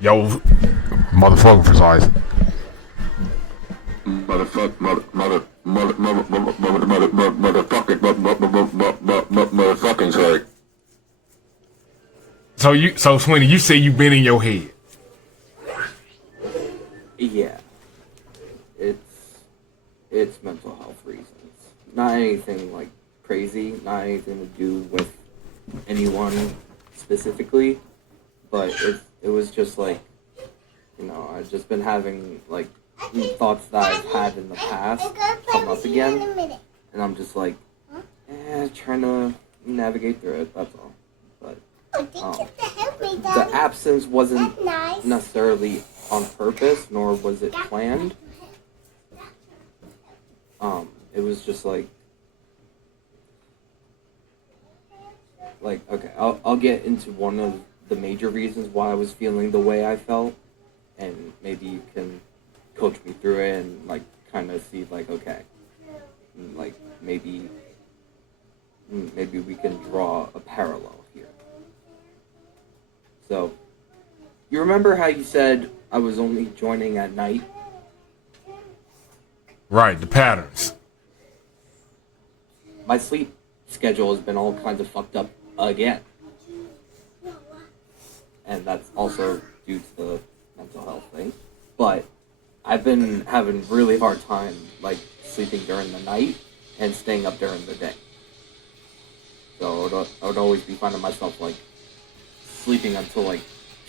Yo, motherfucking precise. Motherfucking sorry. So Sweeney, you say you been in your head. Yeah. It's mental health reasons. Not anything like crazy, not anything to do with anyone specifically, but it was just like, you know, I've just been having like thoughts that I've had in the past come up again, and I'm just like, trying to navigate through it, that's all. But the absence wasn't necessarily on purpose, nor was it planned. It was just like okay, I'll get into one of the major reasons why I was feeling the way I felt, and maybe you can coach me through it and like kind of see like, okay, like maybe we can draw a parallel here. So, you remember how you said I was only joining at night? Right, the patterns. My sleep schedule has been all kinds of fucked up again. And that's also due to the mental health thing. But I've been having really hard time, like, sleeping during the night and staying up during the day. So I would always be finding myself, like, sleeping until, like,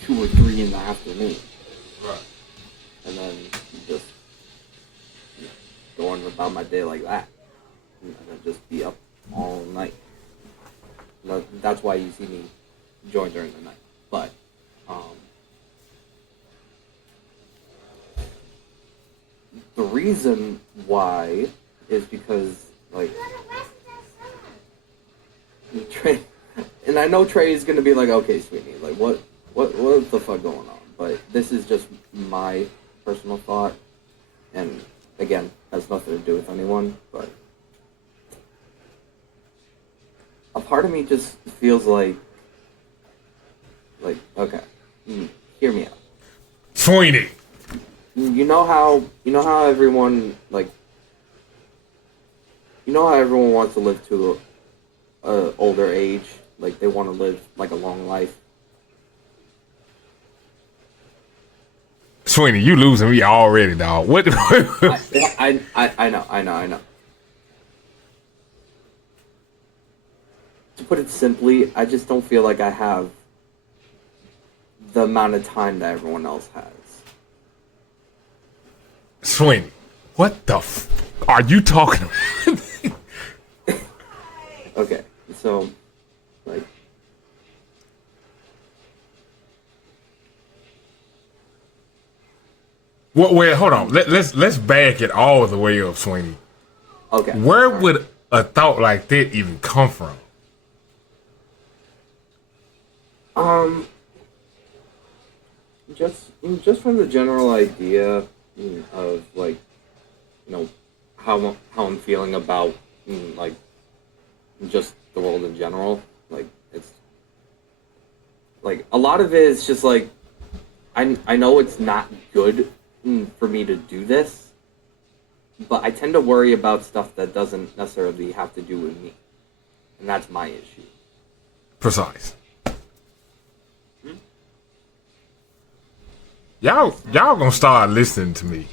2 or 3 in the afternoon. Right. And then just going about my day like that. And then just be up all night. That's why you see me join during the night. But, the reason why is because, like, Trae, and I know Trae is gonna be like, okay, Sweeney, like, what the fuck going on? But this is just my personal thought, and again, has nothing to do with anyone, but a part of me just feels like, okay, hear me out. Sweeney. You know how everyone, like, you know how everyone wants to live to a older age, like they want to live like a long life. Sweeney, you losing me already, dog. What? I know. To put it simply, I just don't feel like I have the amount of time that everyone else has. Sweeney, what the are you talking about? Okay, so, like, Well, wait, hold on. Let's back it all the way up, Sweeney. okay. Where would a thought like that even come from? Just from the general idea of, like, you know, how I'm feeling about like just the world in general. Like, it's like a lot of it is just like I know it's not good for me to do this, but I tend to worry about stuff that doesn't necessarily have to do with me, and that's my issue. Precise. Y'all gonna start listening to me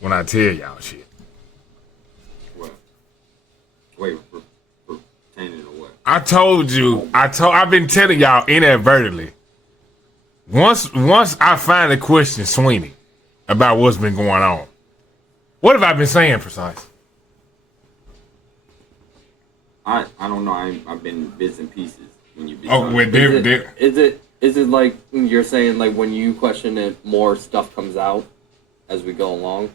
when I tell y'all shit. What? Wait, pertaining to what? I've been telling y'all inadvertently. Once I finally question Sweeney about what's been going on. What have I been saying, Precise? I don't know. I've been bits and pieces when you've been. Oh, with Is it like you're saying, like, when you question it, more stuff comes out as we go along?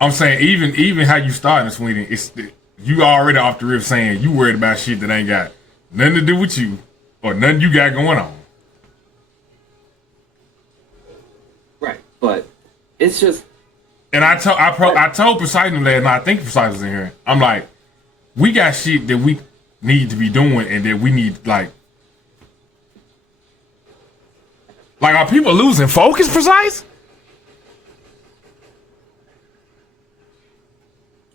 I'm saying even how you starting, Sweeney, it's you already off the rip saying you worried about shit that ain't got nothing to do with you or nothing you got going on. Right, but it's just. And I told Poseidon last night. I think Poseidon was in here. I'm like, we got shit that we need to be doing, and that we need, like, Like, are people losing focus, Precise?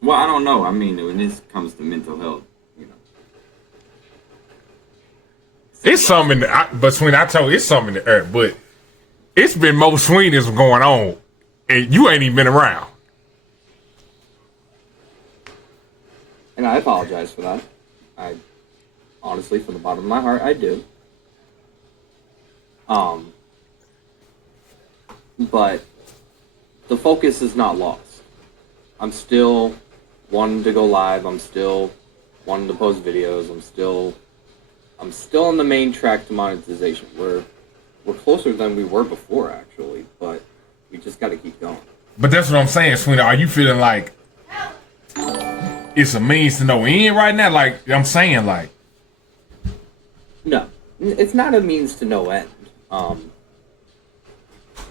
Well, I don't know. I mean, when this comes to mental health, you know, It's something but Sween, I told you, it's something in the earth, but it's been more Sweenism going on, and you ain't even been around. And I apologize for that. I honestly, from the bottom of my heart, I do. But the focus is not lost. I'm still wanting to go live. I'm still wanting to post videos. I'm still on the main track to monetization. We're closer than we were before, actually, but we just got to keep going. But that's what I'm saying, Sweeney. Are you feeling like it's a means to no end right now? Like I'm saying, like no, it's not a means to no end.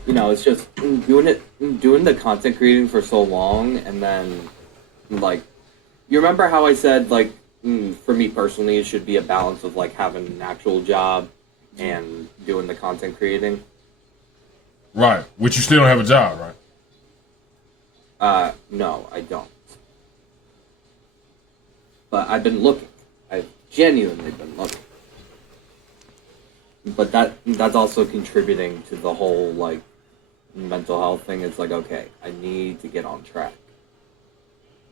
You know, it's just doing the content creating for so long, and then like, you remember how I said like, for me personally, it should be a balance of like having an actual job and doing the content creating. right, which you still don't have a job, right? No, I don't. But I've been looking. I've genuinely been looking. But that's also contributing to the whole like mental health thing. It's like, okay, I need to get on track.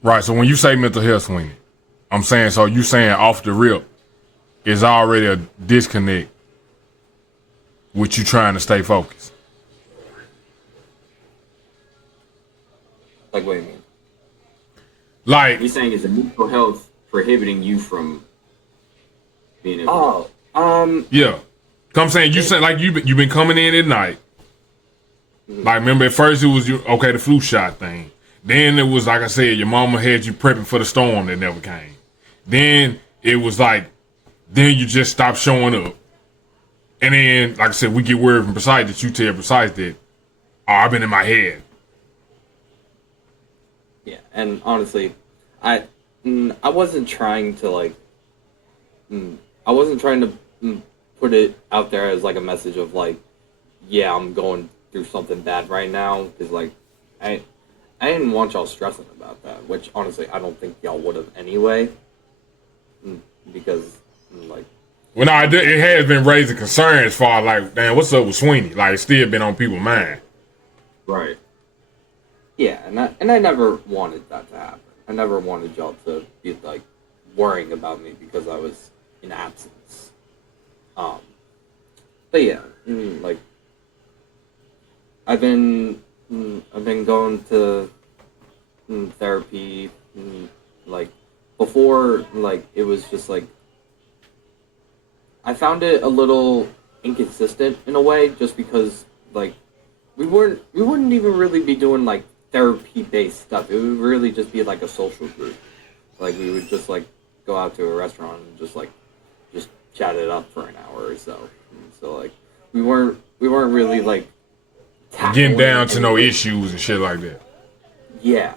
Right. So when you say mental health, Sweeney, I'm saying, so you saying off the rip is already a disconnect with you trying to stay focused. Like, what do you mean? Like, you're saying is the mental health prohibiting you from being able. yeah. I'm saying you said like you've been coming in at night. Like, remember at first it was the flu shot thing. Then it was like I said, your mama had you prepping for the storm that never came. Then it was like, then you just stopped showing up. And then, like I said, we get word from Precise that you tell Precise that, oh, I've been in my head. Yeah, and honestly, I wasn't trying to like, I wasn't trying to put it out there as like a message of like, yeah, I'm going through something bad right now, because like, I didn't want y'all stressing about that, which honestly I don't think y'all would have anyway, because like. Well, no, it has been raising concern as far like, damn, what's up with Sweeney? Like, it's still been on people's mind. Right. Yeah, and I never wanted that to happen. I never wanted y'all to be like worrying about me because I was in absence. But yeah, like I've been going to therapy. Like before, like it was just like I found it a little inconsistent in a way, just because like we wouldn't even really be doing like therapy based stuff. It would really just be like a social group. Like we would just like go out to a restaurant and just chat it up for an hour or so. And so like we weren't really like Getting down to no issues and shit like that. Yeah.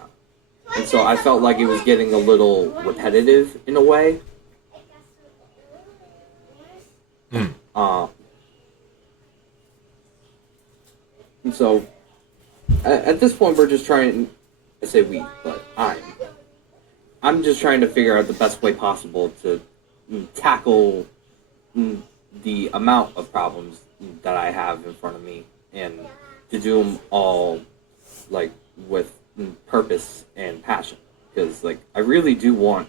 And so I felt like it was getting a little repetitive in a way. And so at this point we're just trying, I say we, but I'm just trying to figure out the best way possible to tackle the amount of problems that I have in front of me, and to do them all like with purpose and passion, because like I really do want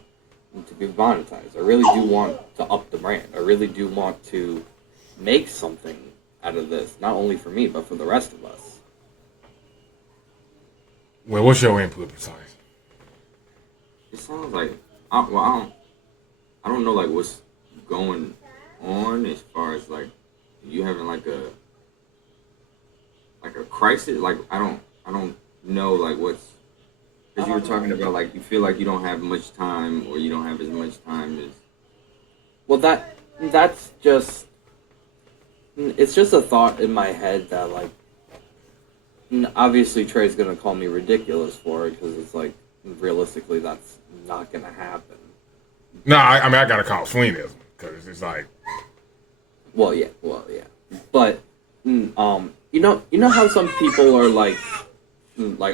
to be monetized. I really do want to up the brand. I really do want to make something out of this, not only for me but for the rest of us. Well, what's your input, Precise? It sounds like I don't know like what's going on as far as like you having like a crisis. Like I don't know like what's, because you were talking about like you feel like you don't have much time, or you don't have as much time as. Well, that's just, it's just a thought in my head that like, obviously Trae's gonna call me ridiculous for it, because it's like realistically that's not gonna happen. No, I gotta call Sweenism, because it's like, Well, yeah, but you know how some people are like,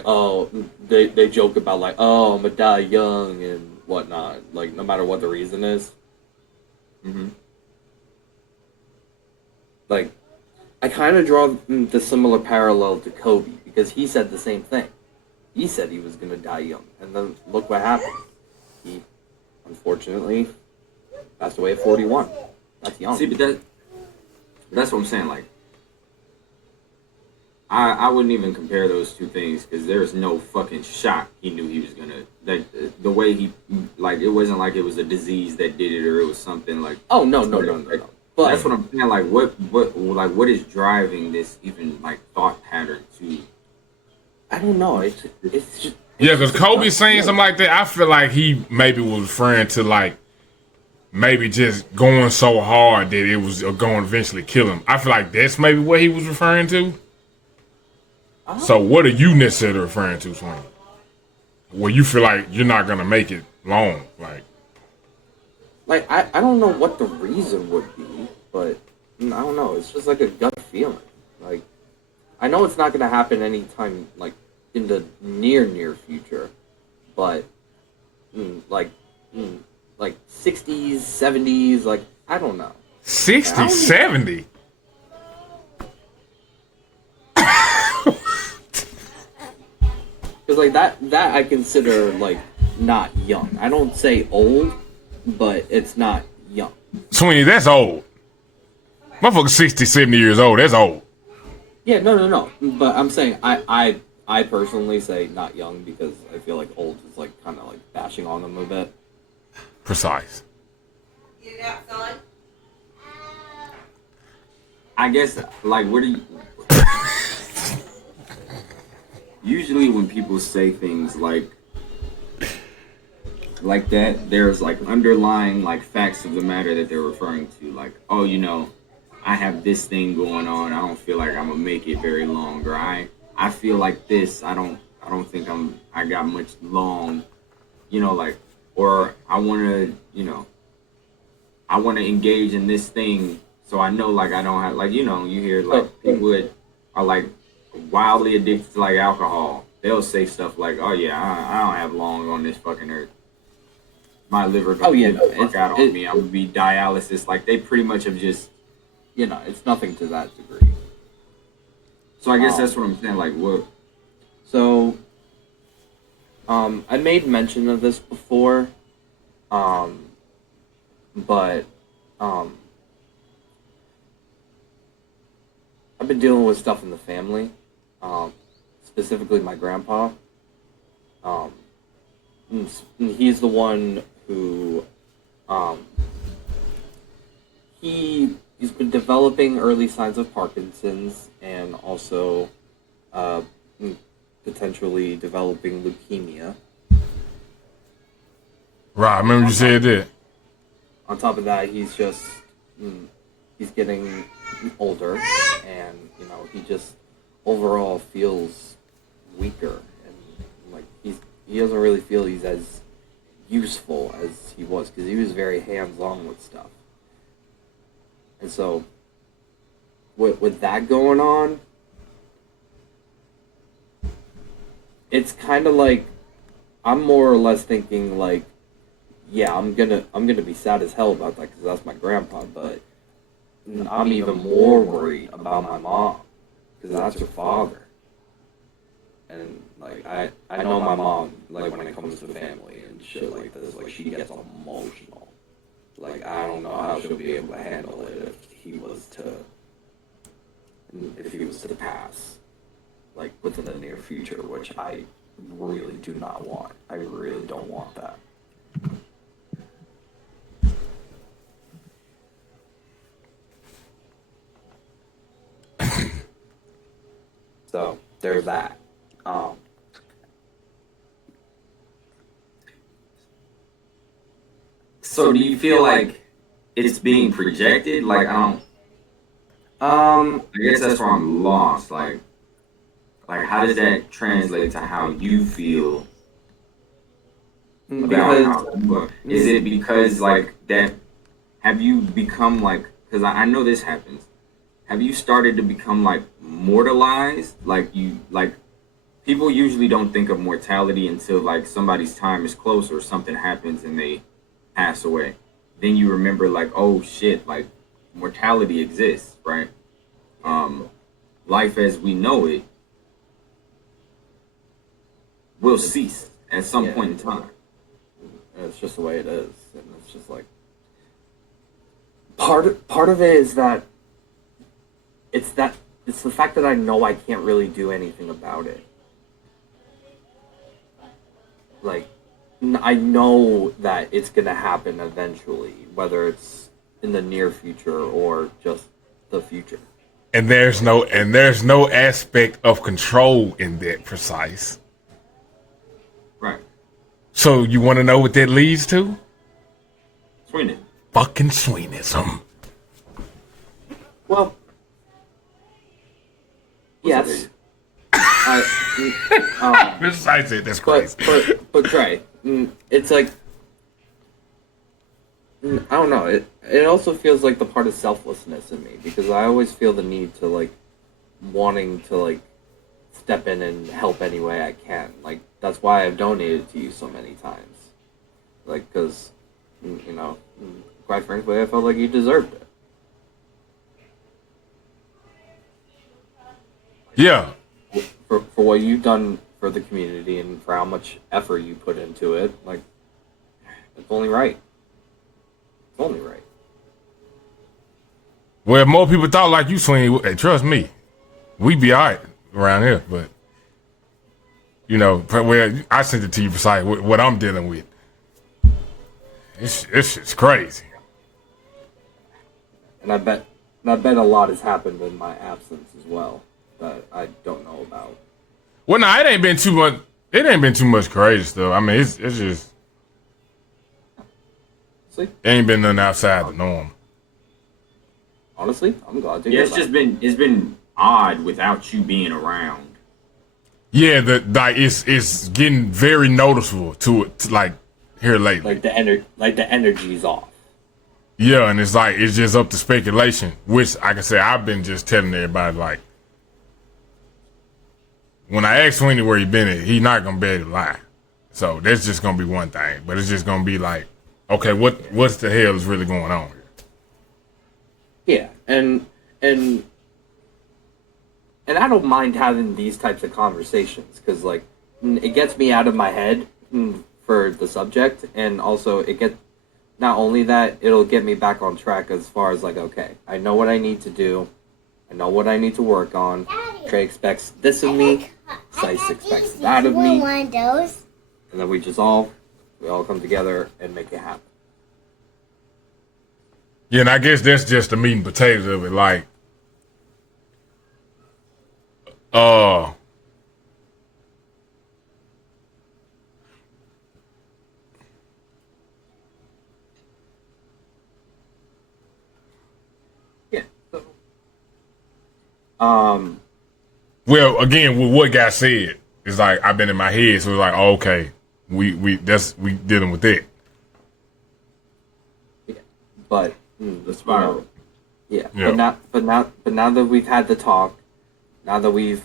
oh, they joke about like, oh, I'm gonna die young and whatnot, like no matter what the reason is. Mm-hmm. Like, I kind of draw the similar parallel to Kobe because he said the same thing. He said he was gonna die young, and then look what happened. He, unfortunately, passed away at 41. That's young. See, but that's what I'm saying. Like, I wouldn't even compare those two things because there's no fucking shot he knew he was gonna. Like, the way he, like, it wasn't like it was a disease that did it or it was something like. Oh no. But that's what I'm saying. Like, what is driving this even like thought pattern to? I don't know. It's just. Yeah, because Kobe saying something like that, I feel like he maybe was referring to like maybe just going so hard that it was going to eventually kill him. I feel like that's maybe what he was referring to. So what are you necessarily referring to, Sween? Where you feel like you're not gonna make it long, Like, I don't know what the reason would be, but I don't know. It's just like a gut feeling. Like, I know it's not gonna happen anytime like in the near future, but like 60s, 70s, like I don't know. 60, 70. Because like that I consider like not young. I don't say old, but it's not young. Sweeney, that's old. Motherfucker 60, 70 years old, that's old. Yeah, no. But I'm saying I personally say not young because I feel like old is like kind of like bashing on them a bit. Precise. I guess like what do you? Usually when people say things like that, there's like underlying like facts of the matter that they're referring to. Like, oh, you know, I have this thing going on. I don't feel like I'm gonna make it very long. Or I feel like this. I don't think I got much long. You know, like, or I wanna engage in this thing. So I know like I don't have like, you know, you hear like people that are like wildly addicted to like alcohol. They'll say stuff like, "Oh yeah, I don't have long on this fucking earth. My liver gonna fuck out on me. I'm gonna be dialysis." Like they pretty much have just, you know, it's nothing to that degree. So I guess that's what I'm saying. Like what? So, I made mention of this before, but I've been dealing with stuff in the family, specifically my grandpa. And he's the one who, he's been developing early signs of Parkinson's and also, potentially developing leukemia. Right, I remember you said that. On top of that, he's getting older, and you know he just overall feels weaker, and like he doesn't really feel he's as useful as he was because he was very hands-on with stuff. And so, with that going on, it's kind of like I'm more or less thinking like, yeah, I'm gonna be sad as hell about that because that's my grandpa, but I'm even more worried about my mom because that's her father. And like I know my mom, like when it comes to family and shit like this, like she gets emotional. Like I don't know how she'll be able to handle it if he was to pass, like within the near future, which I really do not want. I really don't want that. So there's that. So do you feel like it's being projected? Like I guess that's where I'm lost. Like how does that translate to how you feel? Is it because like that? Have you become like? Because I know this happens. have you started to become like mortalized? Like people usually don't think of mortality until like somebody's time is close or something happens and they pass away. Then you remember like, oh shit, like mortality exists, right? Life as we know it will cease at some point in time. And it's just the way it is, and it's just like part of it is that it's the fact that I know I can't really do anything about it. Like, I know that it's gonna happen eventually, whether it's in the near future or just the future. And there's no aspect of control in that precise. Right. So you want to know what that leads to? Sween. Fucking Sweenism. Well, yes. Besides it, that's crazy. But Trae, it's like, I don't know. It also feels like the part of selflessness in me, because I always feel the need to like wanting to like step in and help any way I can. Like, that's why I've donated to you so many times. Like, because, you know, quite frankly, I felt like you deserved it. Yeah. For what you've done for the community and for how much effort you put into it, like, it's only right. It's only right. Well, if more people thought like you, Sween, hey, trust me, we'd be all right around here. But, you know, well, I sent it to you besides what I'm dealing with. It's just crazy. And I bet a lot has happened in my absence as well that I don't know about. Well, no, it ain't been too much. It ain't been too much crazy stuff. I mean, it's just See? It ain't been nothing outside the norm. Honestly, I'm glad to hear that. It's been odd without you being around. Yeah, it's getting very noticeable to like here lately. Like the energy's off. Yeah, and it's like it's just up to speculation, which like I said, I've been just telling everybody like when I ask Sweeney where he been at, he not gonna be able to lie. So that's just gonna be one thing. But it's just gonna be like, okay, what's the hell is really going on here? Yeah, and I don't mind having these types of conversations because like it gets me out of my head for the subject, and also not only that, it'll get me back on track as far as like, okay, I know what I need to do, I know what I need to work on. Trae expects this of me, Sice expects that of me, and then we all come together and make it happen. Yeah, and I guess that's just the meat and potatoes of it. Like, Yeah. So, well, again, with what got said, it's like I've been in my head, so it's like, oh, okay, we dealing with that. Yeah, but The spiral. Yeah. But now that we've had the talk, now that we've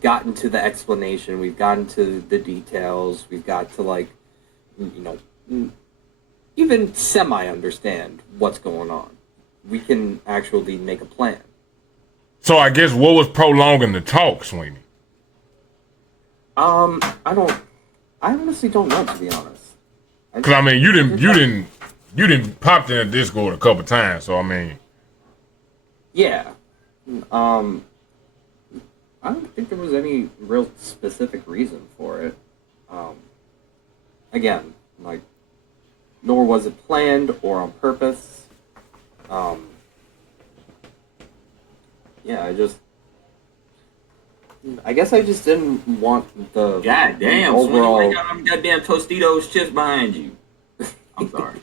gotten to the explanation, we've gotten to the details, we've got to like, even semi-understand what's going on. We can actually make a plan. So I guess what was prolonging the talk, Sweeney? I honestly don't know, to be honest. Cause I mean, you didn't popped in a Discord a couple times, so I mean, yeah. I don't think there was any real specific reason for it. Again, like, nor was it planned or on purpose. Yeah, I guess I just didn't want the God damn, overall. Sweeney, got them goddamn Tostitos chips behind you. I'm sorry.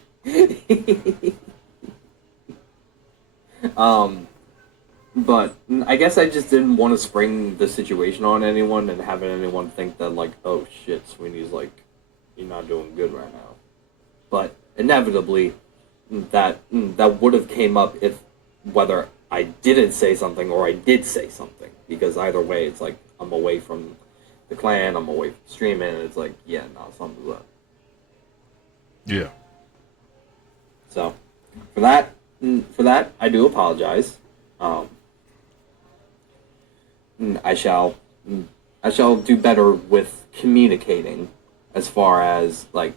But I guess I just didn't want to spring the situation on anyone and having anyone think that like, oh shit, Sweeney's like, you're not doing good right now. But inevitably, that would have came up if whether I didn't say something or I did say something, because either way it's like I'm away from the clan, I'm away from streaming, and it's like, yeah, no, something's up. Yeah. So for that I do apologize. I shall do better with communicating as far as like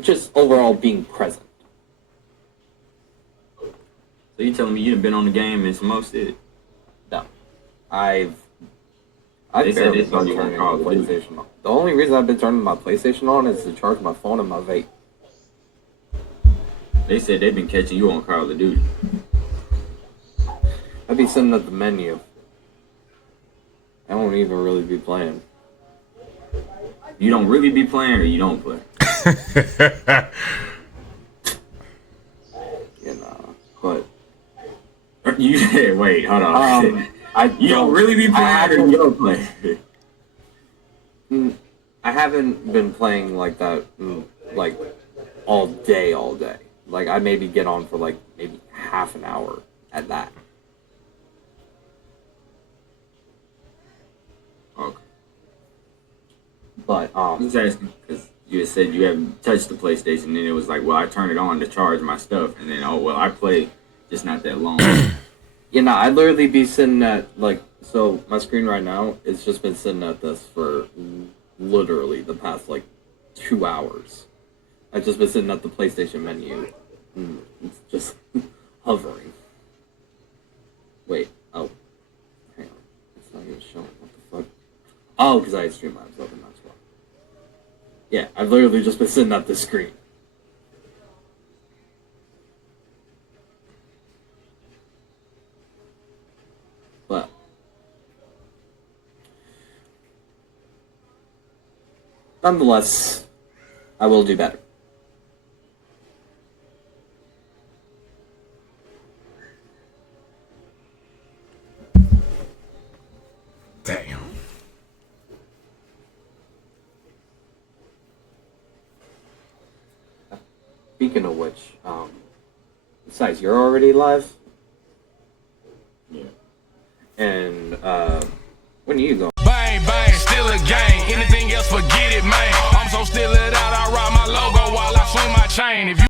just overall being present. So you telling me you done been on the game and smoked it? No, I've They said barely they thought been you turning were on my Call of Duty. PlayStation on. The only reason I've been turning my PlayStation on is to charge my phone and my vape. They said they've been catching you on Call of Duty. I'd be sitting at the menu. I won't even really be playing. You don't really be playing, or you don't play? You know, but You said, wait, hold on. You don't really be playing, or you don't play? I haven't been playing like that, like all day. Like I maybe get on for like maybe half an hour at that. Okay. But I was asking because you had said you haven't touched the PlayStation, and then it was like, well, I turn it on to charge my stuff, and then, oh, well, I play just not that long. you know, I'd literally be sitting at like, so my screen right now, it's just been sitting at this for literally the past like 2 hours. I've just been sitting at the PlayStation menu. It's just hovering. Wait, oh. Hang on. It's not even showing. What the fuck? Oh, because I stream live open, that's why. Yeah, I've literally just been sitting at the screen. But nonetheless, I will do better. Damn. Speaking of which, besides, you're already live? Yeah. And, when are you going? Bang, bang, still a gang. Anything else, forget it, man. I'm so still it out, I ride my logo while I swing my chain. If you